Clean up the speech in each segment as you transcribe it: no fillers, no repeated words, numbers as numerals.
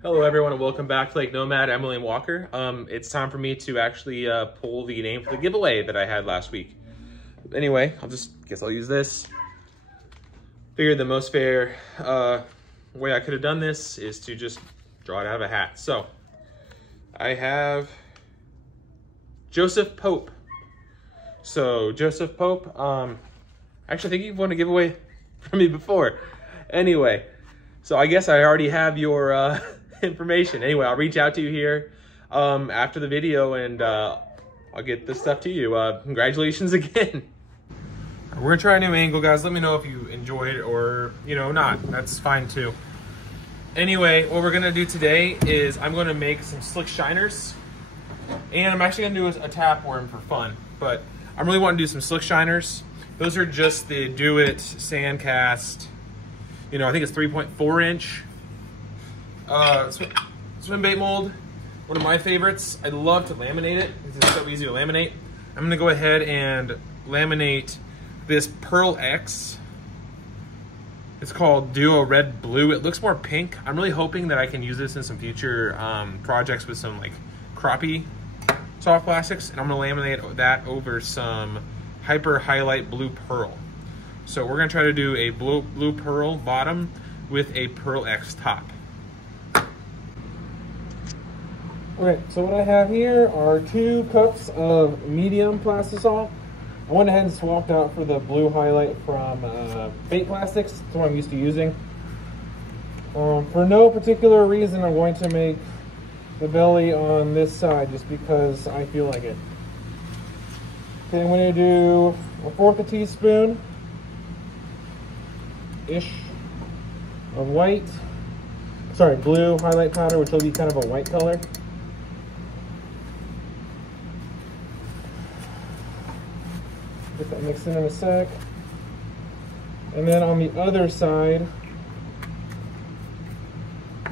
Hello everyone and welcome back to Lake Nomad, Emily and Walker. It's time for me to actually pull the name for the giveaway that I had last week. Anyway, I'll use this. Figured the most fair way I could have done this is to just draw it out of a hat. So, I have Joseph Pope. So, Joseph Pope, actually I think you've won a giveaway from me before. Anyway, so I guess I already have your information. Anyway, I'll reach out to you here after the video and I'll get this stuff to you. Congratulations again. We're gonna try a new angle, guys. Let me know if you enjoyed it or, not. That's fine too. Anyway, what we're gonna do today is I'm gonna make some slick shiners and I'm actually gonna do a tapeworm for fun, but I'm really wanting to do some slick shiners. Those are just the Do It Sandcast, I think it's 3.4 inch. Swim bait mold, one of my favorites. I love to laminate it. It's so easy to laminate. I'm gonna go ahead and laminate this Pearl X. It's called Duo Red Blue. It looks more pink. I'm really hoping that I can use this in some future projects with some like crappie soft plastics, and I'm gonna laminate that over some Hyper Highlight Blue Pearl. So we're gonna try to do a blue pearl bottom with a Pearl X top. Okay, so what I have here are 2 cups of medium plastisol. I went ahead and swapped out for the blue highlight from Bait Plastics. That's what I'm used to using. For no particular reason, I'm going to make the belly on this side just because I feel like it. Okay, I'm going to do 1/4 teaspoon ish of blue highlight powder, which will be kind of a white color. Get that mixed in a sec. And then on the other side,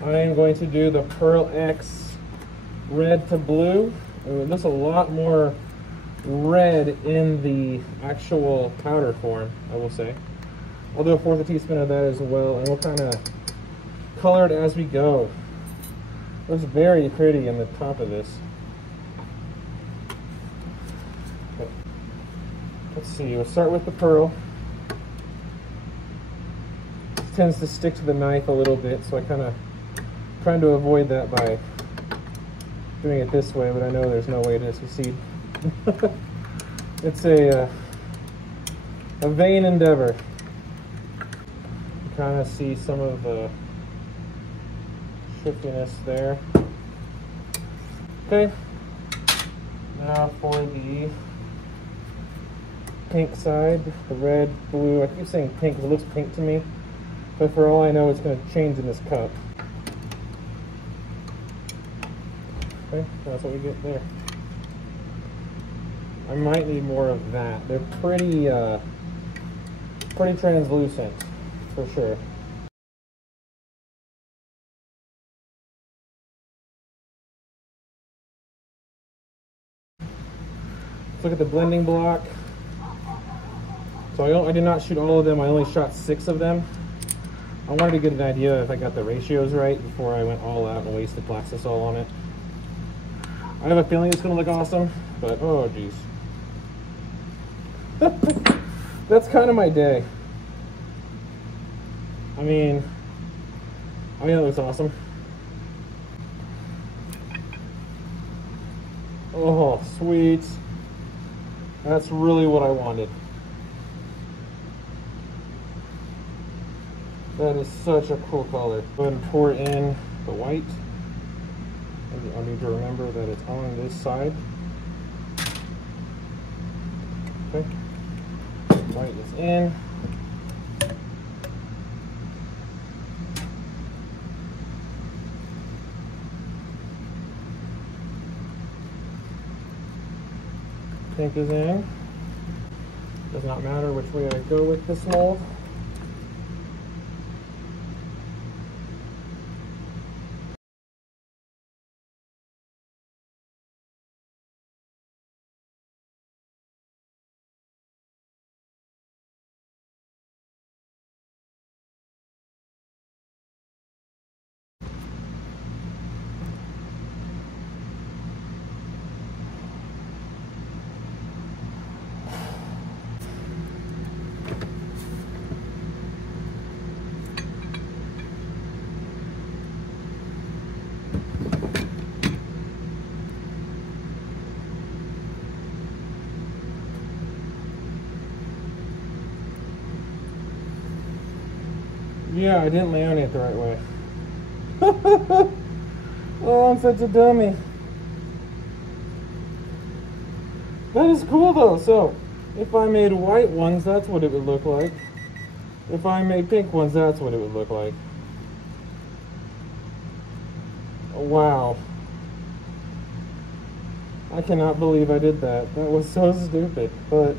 I am going to do the Pearl X red to blue. It looks a lot more red in the actual powder form, I will say. I'll do 1/4 teaspoon of that as well, and we'll kind of color it as we go. It looks very pretty in the top of this. Okay. Let's see, we'll start with the pearl. It tends to stick to the knife a little bit, so I kind of trying to avoid that by doing it this way, but I know there's no way to succeed. It's a vain endeavor. You kind of see some of the shiftiness there. Okay, now for the pink side, the red, blue. I keep saying pink because it looks pink to me, but for all I know, it's going to change in this cup. Okay, that's what we get there. I might need more of that. They're pretty translucent, for sure. Let's look at the blending block. So I did not shoot all of them. I only shot 6 of them. I wanted to get an idea if I got the ratios right before I went all out and wasted plastisol on it. I have a feeling it's going to look awesome, but oh geez. That's kind of my day. I mean it looks awesome. Oh, sweet. That's really what I wanted. That is such a cool color. Go ahead and pour in the white. I need to remember that it's on this side. Okay. White is in. Pink is in. Does not matter which way I go with this mold. yeah, I didn't laminate the right way. Oh, I'm such a dummy. That is cool though. So, if I made white ones, that's what it would look like. If I made pink ones, that's what it would look like. Wow. I cannot believe I did that. That was so stupid, but...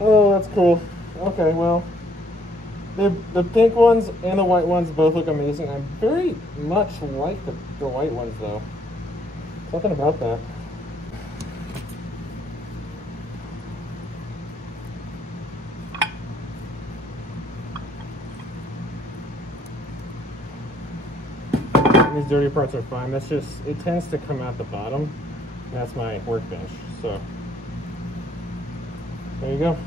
Oh, that's cool. Okay, well... The pink ones and the white ones both look amazing. I very much like the white ones, though. Something about that. These dirty parts are fine. That's just, it tends to come out the bottom. And that's my workbench. So, there you go.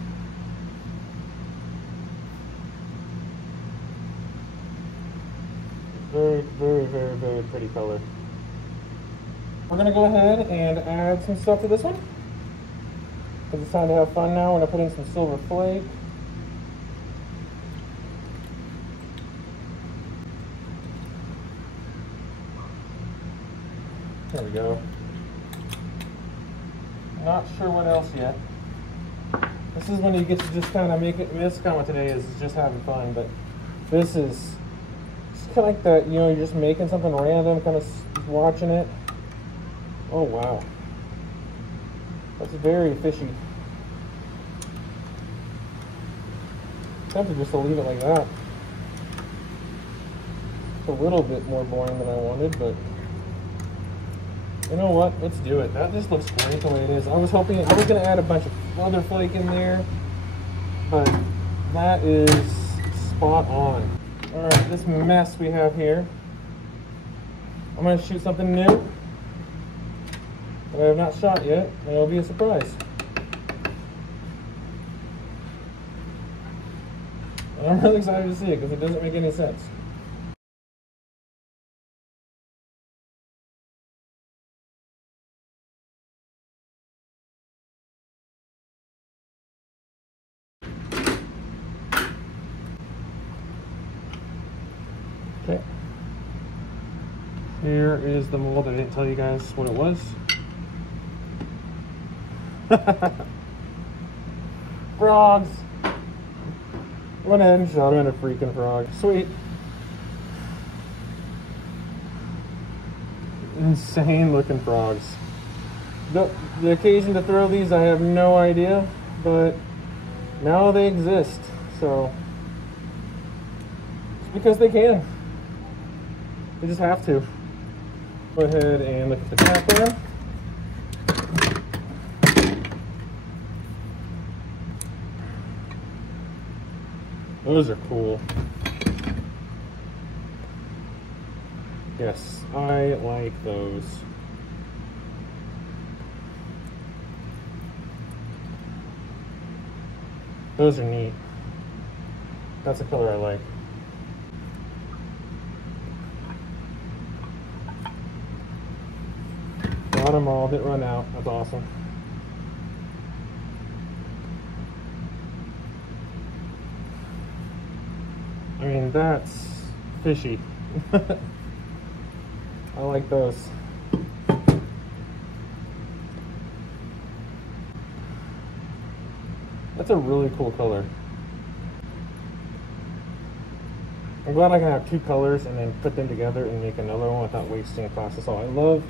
Very, very, very, very pretty color. We're gonna go ahead and add some stuff to this one. Because it's time to have fun now. We're gonna put in some silver flake. There we go. Not sure what else yet. This is when you get to just kind of make it. This kind of today is just having fun, but this is just kind of like that. You know, you're just making something random, kind of watching it. Oh wow, that's very fishy. I'm tempted just to leave it like that. It's a little bit more boring than I wanted, but. You know what? Let's do it. That just looks great the way it is. I was hoping I was going to add a bunch of other flake in there, but that is spot on. All right, this mess we have here. I'm going to shoot something new that I have not shot yet, and it'll be a surprise. And I'm really excited to see it because it doesn't make any sense. Okay. Here is the mold. I didn't tell you guys what it was. Frogs! Went ahead and shot him in a freaking frog. Sweet. Insane looking frogs. The occasion to throw these, I have no idea, but now they exist, so it's because they can. They just have to. Go ahead and look at the tapeworm. Those are cool. Yes, I like those. Those are neat. That's a color I like. Got them all, didn't run out. That's awesome. I mean, that's fishy. I like those. That's a really cool color. I'm glad I can have two colors and then put them together and make another one without wasting plastic. So I love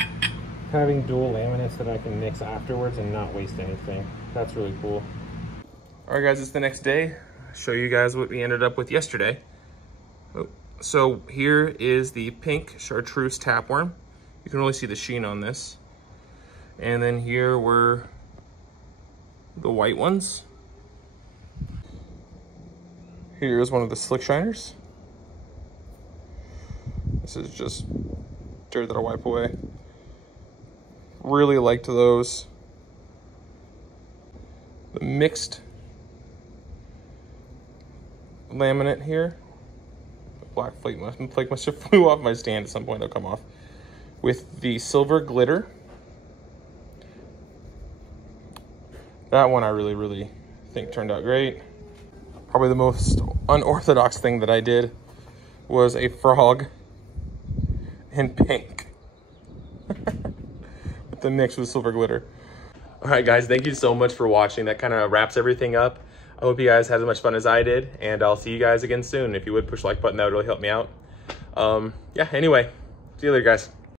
having dual laminates that I can mix afterwards and not waste anything. That's really cool. All right, guys, it's the next day. I'll show you guys what we ended up with yesterday. So here is the pink chartreuse tapeworm. You can really see the sheen on this. And then here were the white ones. Here's one of the slick shiners. This is just dirt that I wipe away. Really liked those. The mixed laminate here. The black flake must have flew off my stand at some point. It'll come off. With the silver glitter. That one I really think turned out great. Probably the most unorthodox thing that I did was a frog in pink with the mix with silver glitter. All right, guys, thank you so much for watching. That kind of wraps everything up. I hope you guys had as much fun as I did, and I'll see you guys again soon. If you would push the like button, that would really help me out. Yeah, anyway, see you later, guys.